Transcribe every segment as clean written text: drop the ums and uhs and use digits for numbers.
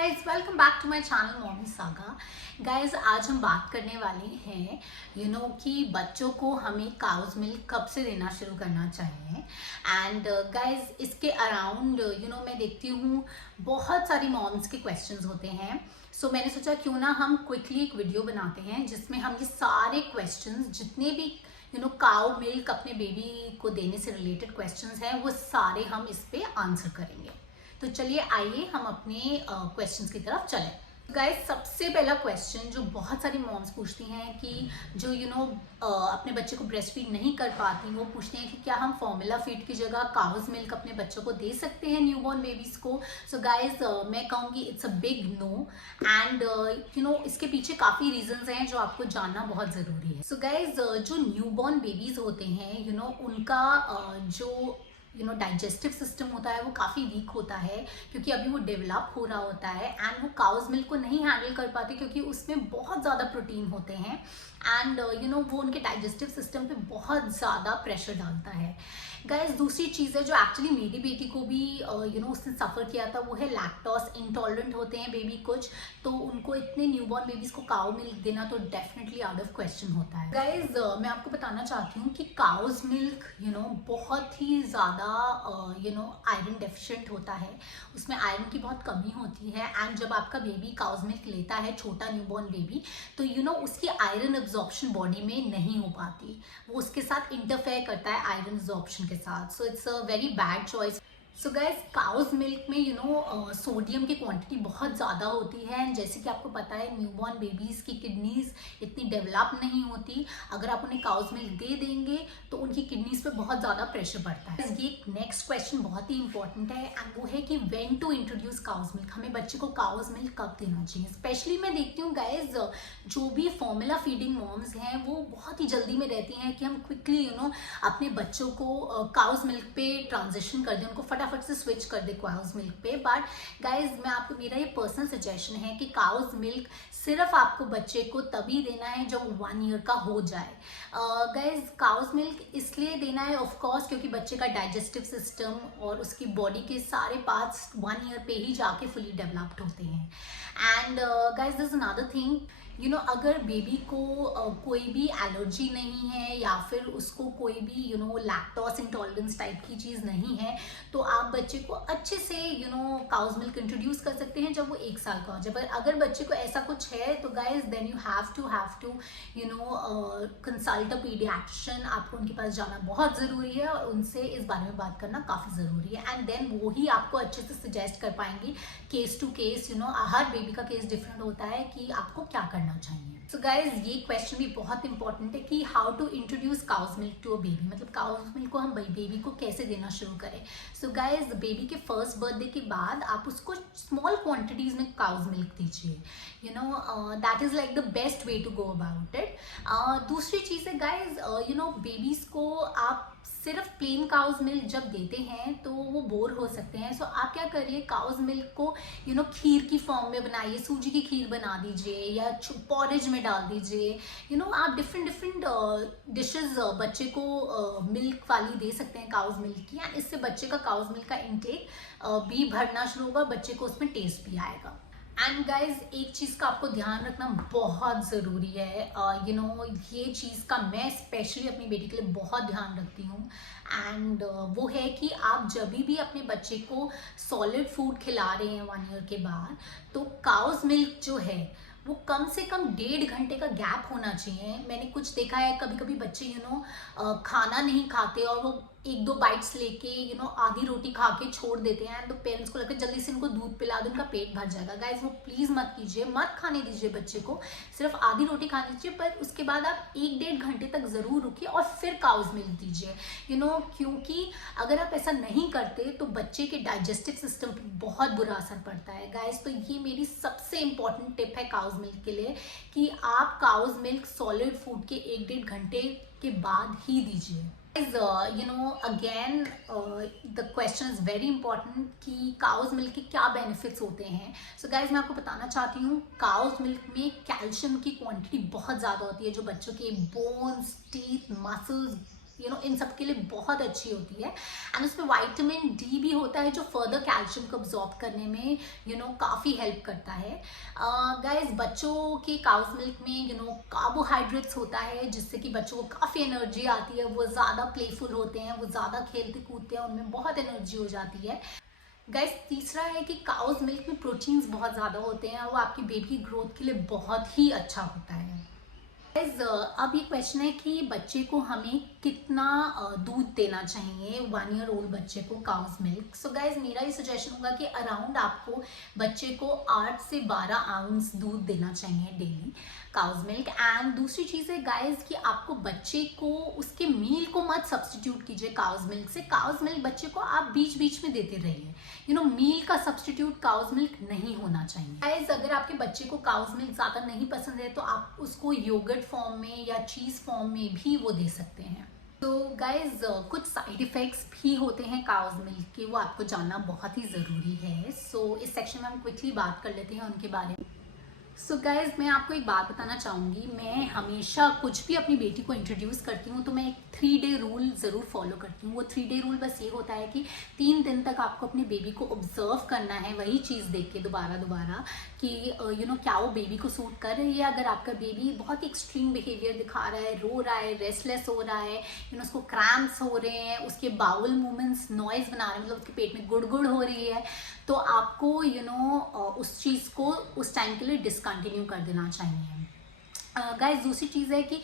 Guys, welcome back to my channel Mommy Saga. Guys, आज हम बात करने वाले हैं कि बच्चों को हमें काउज मिल्क कब से देना शुरू करना चाहिए। एंड गाइज, इसके अराउंड मैं देखती हूँ बहुत सारी मॉम्स के क्वेश्चंस होते हैं। सो मैंने सोचा क्यों ना हम क्विकली एक वीडियो बनाते हैं जिसमें हम ये सारे क्वेश्चंस जितने भी काउ मिल्क अपने बेबी को देने से रिलेटेड क्वेश्चंस हैं वो सारे हम इस पे आंसर करेंगे। तो चलिए आइए हम अपने क्वेश्चंस की तरफ चलें। गाइस, सबसे पहला क्वेश्चन जो बहुत सारी मॉम्स पूछती हैं कि जो अपने बच्चे को ब्रेस्ट फीड नहीं कर पाती, वो पूछते हैं कि क्या हम फॉर्मूला फीड की जगह काउज मिल्क अपने बच्चों को दे सकते हैं, न्यूबॉर्न बेबीज को। सो गाइस, मैं कहूँगी it's a big no. And इसके पीछे काफ़ी रीजंस हैं जो आपको जानना बहुत ज़रूरी है। सो गाइस, जो न्यूबॉर्न बेबीज होते हैं उनका जो डाइजेस्टिव सिस्टम होता है वो काफ़ी वीक होता है क्योंकि अभी वो डेवलप हो रहा होता है एंड वो काउज मिल्क को नहीं हैंडल कर पाते क्योंकि उसमें बहुत ज़्यादा प्रोटीन होते हैं। एंड वो उनके डाइजेस्टिव सिस्टम पे बहुत ज़्यादा प्रेशर डालता है। गाइस, दूसरी चीज़ है जो एक्चुअली मेरी बेटी को भी उसने सफ़र किया था, वो है लैक्टोस इंटॉलरेंट होते हैं बेबी कुछ, तो उनको इतने न्यूबॉर्न बेबीज को काउ मिल्क देना तो डेफिनेटली आउट ऑफ क्वेश्चन होता है। गाइस, मैं आपको बताना चाहती हूँ कि काउज मिल्क बहुत ही ज़्यादा आयरन डेफिशिएंट होता है, उसमें आयरन की बहुत कमी होती है। एंड जब आपका बेबी काउज मिल्क लेता है, छोटा न्यूबॉर्न बेबी, तो उसकी आयरन एब्जॉर्प्शन बॉडी में नहीं हो पाती, वो उसके साथ इंटरफेयर करता है आयरन एब्जॉर्प्शन के साथ। So it's a very bad choice. So guys, cow's milk में सोडियम की क्वांटिटी बहुत ज़्यादा होती है। जैसे कि आपको पता है न्यूबॉर्न बेबीज़ की किडनीज इतनी डेवलप नहीं होती, अगर आप उन्हें काउज मिल्क दे देंगे तो उनकी किडनीज पे बहुत ज़्यादा प्रेशर पड़ता है। ये नेक्स्ट क्वेश्चन बहुत ही इंपॉर्टेंट है एंड वो है कि when to introduce cow's milk, हमें बच्चे को काउज मिल्क कब देना चाहिए। स्पेशली मैं देखती हूँ गाइज, जो भी फॉर्मूला फीडिंग मॉम्स हैं वो बहुत ही जल्दी में रहती हैं कि हम क्विकली अपने बच्चों को काउज मिल्क पे ट्रांजिशन कर दें, उनको फटाफट से स्विच कर दे काउज मिल्क पे। बट गाइज, मैं आपको, मेरा ये पर्सनल सजेशन है कि काउज मिल्क सिर्फ आपको बच्चे को तभी देना है जब 1 ईयर का हो जाए। गाइज, काउज मिल्क इसलिए देना है ऑफ कोर्स क्योंकि बच्चे का डाइजेस्टिव सिस्टम और उसकी बॉडी के सारे पार्ट्स 1 ईयर पे ही जाके फुली डेवलप्ड होते हैं। And guys, this is another thing, अगर बेबी को कोई भी एलर्जी नहीं है या फिर उसको कोई भी लैक्टोस इंटॉलरेंस टाइप की चीज़ नहीं है, तो आप बच्चे को अच्छे से काउज मिल्क इंट्रोड्यूस कर सकते हैं जब वो 1 साल का हो जाए। पर अगर बच्चे को ऐसा कुछ है तो guys then you have to consult a paediatrician. आपको उनके पास जाना बहुत ज़रूरी है और उनसे इस बारे में बात करना काफ़ी ज़रूरी है। एंड देन वो ही आपको अच्छे से सजेस्ट कर पाएंगे केस टू केस। हर बेबी का केस डिफरेंट होता है कि आपको क्या करना चाहिए। सो गाइज, ये क्वेश्चन भी बहुत इंपॉर्टेंट है कि how to introduce cow's milk to a baby, मतलब काउज मिल्क को हम बेबी को कैसे देना शुरू करें। सो गाइज, बेबी के फर्स्ट बर्थडे के बाद आप उसको स्मॉल क्वांटिटीज में काउज मिल्क दीजिए। That is like the best way to go about it. दूसरी चीज़ है गाइज, बेबीज को आप सिर्फ प्लेन काउज मिल्क जब देते हैं तो वो बोर हो सकते हैं। सो आप क्या करिए, काउज मिल्क को खीर की फॉर्म में बनाइए, सूजी की खीर बना दीजिए या पॉरेज में डाल दीजिए। आप डिफरेंट डिशेस बच्चे को मिल्क वाली दे सकते हैं काउज मिल्क की, एंड इससे बच्चे का काउज मिल्क का इंटेक भी भरना शुरू होगा, बच्चे को उसमें टेस्ट भी आएगा। एंड गाइज, एक चीज़ का आपको ध्यान रखना बहुत ज़रूरी है। ये चीज़ का मैं स्पेशली अपनी बेटी के लिए बहुत ध्यान रखती हूँ। एंड वो है कि आप जब भी अपने बच्चे को सॉलिड फूड खिला रहे हैं 1 ईयर के बाद, तो काउज मिल्क जो है वो कम से कम 1.5 घंटे का गैप होना चाहिए। मैंने कुछ देखा है, कभी कभी बच्चे खाना नहीं खाते और वो 1-2 बाइट्स लेके आधी रोटी खा के छोड़ देते हैं। तो पेरेंट्स को लगता है जल्दी से इनको दूध पिला दो, उनका पेट भर जाएगा। गाइज, वो प्लीज़ मत कीजिए, मत खाने दीजिए बच्चे को, सिर्फ आधी रोटी खाने दीजिए। पर उसके बाद आप 1-1.5 घंटे तक ज़रूर रुकिए और फिर काउज मिल्क दीजिए। क्योंकि अगर आप ऐसा नहीं करते तो बच्चे के डाइजेस्टिव सिस्टम पर बहुत बुरा असर पड़ता है। गाइज, तो ये मेरी सबसे इंपॉर्टेंट टिप है काउज मिल्क के लिए कि आप काउज मिल्क सॉलिड फूड के 1-1.5 घंटे के बाद ही दीजिए। Again the question is very important कि काउज मिल्क के क्या बेनिफिट्स होते हैं। सो गाइज, मैं आपको बताना चाहती हूँ, काउज मिल्क में कैल्शियम की क्वांटिटी बहुत ज़्यादा होती है जो बच्चों के बोन्स, टीथ, मसल्स इन सब के लिए बहुत अच्छी होती है। एंड उसमें विटामिन डी भी होता है जो फर्दर कैल्शियम को अब्जॉर्ब करने में काफ़ी हेल्प करता है। गाइज बच्चों के काउज मिल्क में कार्बोहाइड्रेट्स होता है जिससे कि बच्चों को काफ़ी एनर्जी आती है, वो ज़्यादा प्लेफुल होते हैं, वो ज़्यादा खेलते कूदते हैं, उनमें बहुत एनर्जी हो जाती है। गाइस तीसरा है कि काउज मिल्क में प्रोटीन्स बहुत ज़्यादा होते हैं और वो आपकी बेबी की ग्रोथ के लिए बहुत ही अच्छा होता है। गाइस अब ये क्वेश्चन है कि बच्चे को हमें कितना दूध देना चाहिए 1 ईयर ओल्ड बच्चे को काउज मिल्क। सो गाइस मेरा ये सजेशन होगा कि अराउंड आपको बच्चे को 8 से 12 आउंस दूध देना चाहिए डेली काउज मिल्क। एंड दूसरी चीज़ है गाइस कि आपको बच्चे को उसके मील को मत सब्सटीट्यूट कीजिए काउज मिल्क से। काउज मिल्क बच्चे को आप बीच बीच में देते रहिए, मील का सब्सटीट्यूट काउज मिल्क नहीं होना चाहिए। गाइस अगर आपके बच्चे को काउज मिल्क ज़्यादा नहीं पसंद है तो आप उसको योगर्ट फॉर्म में या चीज़ फॉर्म में भी वो दे सकते हैं। तो गाइज कुछ साइड इफ़ेक्ट्स भी होते हैं काउज मिल्क के, वो आपको जानना बहुत ही ज़रूरी है। सो इस सेक्शन में हम क्विकली बात कर लेते हैं उनके बारे में। सो गाइज मैं आपको एक बात बताना चाहूँगी, मैं हमेशा कुछ भी अपनी बेटी को इंट्रोड्यूस करती हूँ तो मैं एक 3 डे रूल ज़रूर फॉलो करती हूँ। वो 3 डे रूल बस ये होता है कि 3 दिन तक आपको अपनी बेबी को ऑब्जर्व करना है, वही चीज़ देख के दोबारा कि क्या वो बेबी को सूट कर रही है। अगर आपका बेबी बहुत ही एक्सट्रीम बिहेवियर दिखा रहा है, रो रहा है, रेस्टलेस हो रहा है, उसको क्रैम्प्स हो रहे हैं, उसके बाउल मूवमेंट्स नॉइज़ बना रहे हैं, मतलब उसके पेट में गुड़गुड़ हो रही है, तो आपको उस चीज़ को उस टाइम के लिए डिसकंटिन्यू कर देना चाहिए। गाइस दूसरी चीज़ है कि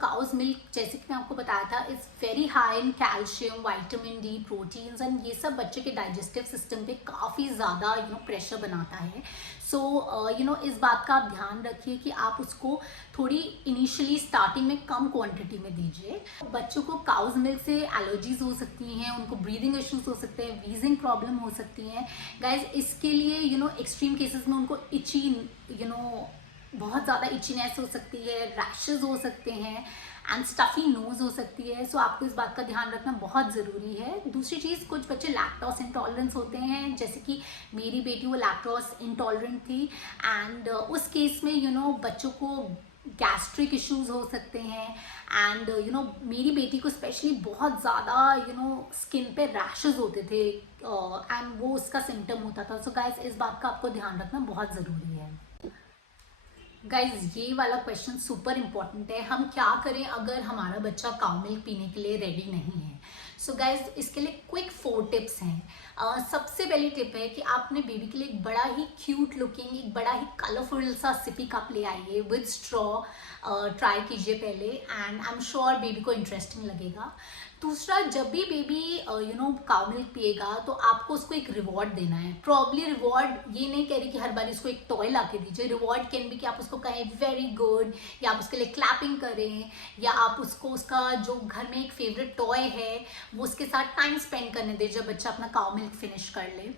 काउज मिल्क जैसे कि मैं आपको बताया था it's very high in calcium, vitamin D, proteins and ये सब बच्चे के डाइजेस्टिव सिस्टम पे काफ़ी ज़्यादा प्रेशर बनाता है। सो इस बात का आप ध्यान रखिए कि आप उसको थोड़ी इनिशियली स्टार्टिंग में कम क्वांटिटी में दीजिए। बच्चों को काउज मिल्क से एलर्जीज हो सकती हैं, उनको ब्रीदिंग इश्यूज हो सकते हैं, वीजिंग प्रॉब्लम हो सकती हैं। गाइज इसके लिए एक्सट्रीम केसेस में उनको इची बहुत ज़्यादा इचीनेस हो सकती है, रैशेज हो सकते हैं एंड स्टफी नोज हो सकती है। सो आपको इस बात का ध्यान रखना बहुत ज़रूरी है। दूसरी चीज़, कुछ बच्चे लैक्टोस इंटॉलरेंस होते हैं, जैसे कि मेरी बेटी वो लैक्टोस इंटॉलरेंट थी एंड उस केस में बच्चों को गैस्ट्रिक इश्यूज हो सकते हैं एंड मेरी बेटी को स्पेशली बहुत ज़्यादा स्किन पे रैशेज होते थे एंड वो उसका सिम्टम होता था। सो गाइस इस बात का आपको ध्यान रखना बहुत ज़रूरी है। गाइज ये वाला क्वेश्चन सुपर इम्पॉर्टेंट है, हम क्या करें अगर हमारा बच्चा काउ मिल्क पीने के लिए रेडी नहीं है। सो गाइज इसके लिए क्विक 4 टिप्स हैं। सबसे पहली टिप है कि आप अपने बेबी के लिए एक बड़ा ही क्यूट लुकिंग, एक बड़ा ही कलरफुल सा सिपी कप ले आइए विद स्ट्रॉ, ट्राई कीजिए पहले and I am sure baby को इंटरेस्टिंग लगेगा। दूसरा, जब भी बेबी काउ मिल्क पिएगा तो आपको उसको एक रिवॉर्ड देना है। प्रॉब्ली रिवॉर्ड ये नहीं कह रही कि हर बार इसको एक टॉय ला के दीजिए। रिवॉर्ड कैन भी कि आप उसको कहें वेरी गुड, या आप उसके लिए क्लैपिंग करें, या आप उसको उसका जो घर में एक फेवरेट टॉय है वो उसके साथ टाइम स्पेंड करने दें जब बच्चा अपना काउ मिल्क फिनिश कर ले।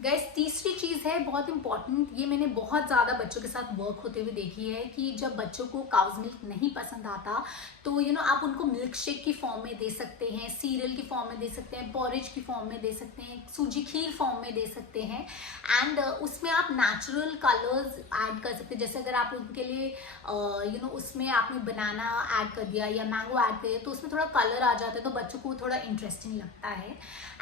गाइस तीसरी चीज़ है बहुत इंपॉर्टेंट, ये मैंने बहुत ज़्यादा बच्चों के साथ वर्क होते हुए देखी है कि जब बच्चों को काउज मिल्क नहीं पसंद आता तो आप उनको मिल्क शेक की फॉर्म में दे सकते हैं, सीरियल की फॉर्म में दे सकते हैं, पॉरेज की फॉर्म में दे सकते हैं, सूजी खीर फॉर्म में दे सकते हैं एंड उसमें आप नेचुरल कलर्स ऐड कर सकते हैं। जैसे अगर आप उनके लिए उसमें आपने बनाना ऐड कर दिया या मैंगो ऐड कर दिया तो उसमें थोड़ा कलर आ जाता है तो बच्चों को थोड़ा इंटरेस्टिंग लगता है।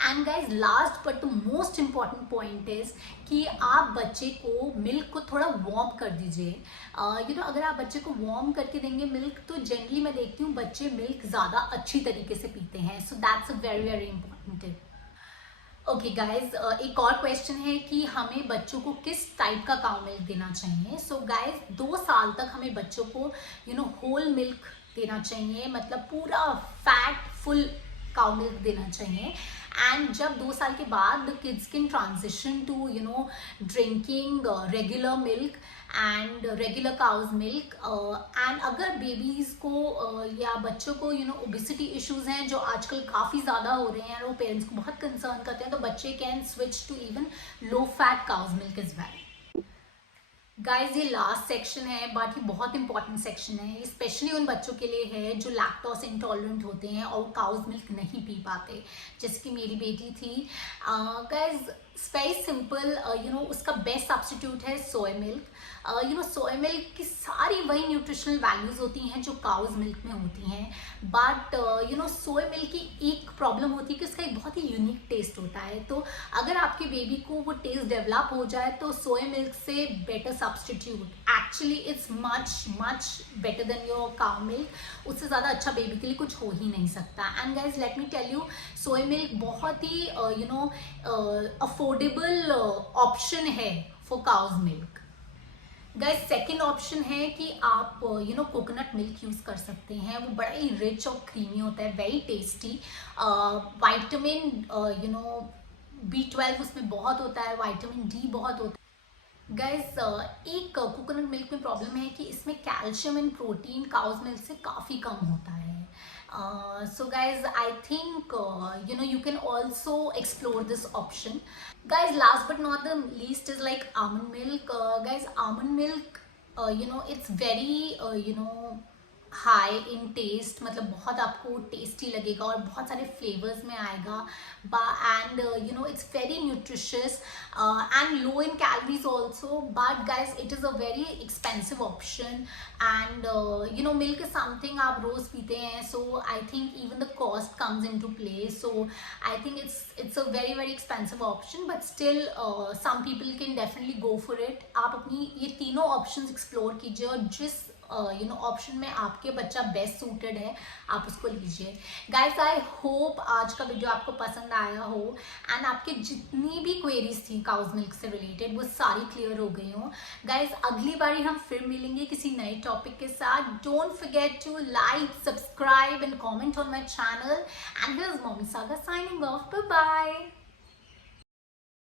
And guys last but the most important point is कि आप बच्चे को मिल्क को थोड़ा वार्म कर दीजिए। अगर आप बच्चे को वार्म करके देंगे मिल्क तो जनरली मैं देखती हूँ बच्चे मिल्क ज़्यादा अच्छी तरीके से पीते हैं। So that's a very very important tip. Okay guys एक और क्वेश्चन है कि हमें बच्चों को किस टाइप का काउ मिल्क देना चाहिए। सो गाइज 2 साल तक हमें बच्चों को होल मिल्क देना चाहिए, मतलब पूरा फैट फुल काउ मिल्क देना चाहिए। एंड जब 2 साल के बाद the kids can transition to drinking regular milk and regular cow's milk. And अगर बेबीज़ को या बच्चों को ओबेसिटी इश्यूज हैं जो आजकल काफ़ी ज़्यादा हो रहे हैं और वो पेरेंट्स को बहुत कंसर्न करते हैं तो बच्चे can switch to even low fat cow's milk as well. Guys ये लास्ट सेक्शन है बट ये बहुत इंपॉर्टेंट सेक्शन है, स्पेशली उन बच्चों के लिए है जो लैक्टोस इंटॉलरेंट होते हैं और काउज मिल्क नहीं पी पाते, जैसे कि मेरी बेटी थी। गाइज इट्स वेरी सिंपल, उसका बेस्ट सब्स्टिट्यूट है सोया मिल्क। सोया मिल्क की सारी वही न्यूट्रिशनल वैल्यूज होती हैं जो काउज मिल्क में होती हैं, बट सोया मिल्क की एक प्रॉब्लम होती है कि उसका एक बहुत ही यूनिक टेस्ट होता है। तो अगर आपके बेबी को वो टेस्ट डेवलप हो जाए तो सोया मिल्क से better substitute, actually it's much much better than your cow milk. उससे ज़्यादा अच्छा बेबी के लिए कुछ हो ही नहीं सकता। And guys let me tell you, soya milk बहुत ही अफोर्डेबल ऑप्शन है for cow's milk. Guys second option है कि आप कोकोनट मिल्क यूज कर सकते हैं। वो बड़ा ही रिच और क्रीमी होता है, वेरी टेस्टी। वाइटामिन B12 उसमें बहुत होता है, वाइटामिन D बहुत होता है। गाइज एक कोकोनट मिल्क में प्रॉब्लम है कि इसमें calcium and protein cow's milk से काफ़ी कम होता है। So guys, I think you can also explore this option. Guys, last but not the least is like almond milk. Guys, almond milk, it's very high in taste, मतलब बहुत आपको tasty लगेगा और बहुत सारे फ्लेवर्स में आएगा। And it's very nutritious and low in calories also, but guys it is a very expensive option. And milk is something आप रोज पीते हैं, so I think even the cost comes into play. So I think it's a very very expensive option, but still some people can definitely go for it. आप अपनी ये तीनों option explore कीजिए और जिस ऑप्शन में आपके बच्चा बेस्ट सूटेड है आप उसको लीजिए। गाइज आई होप आज का वीडियो आपको पसंद आया हो एंड आपके जितनी भी क्वेरीज थी काउज मिल्क से रिलेटेड वो सारी क्लियर हो गई हो। गाइज अगली बारी हम फिर मिलेंगे किसी नए टॉपिक के साथ। Don't forget to like, subscribe and comment on my channel. And here is Mommy Saga signing off. Bye bye.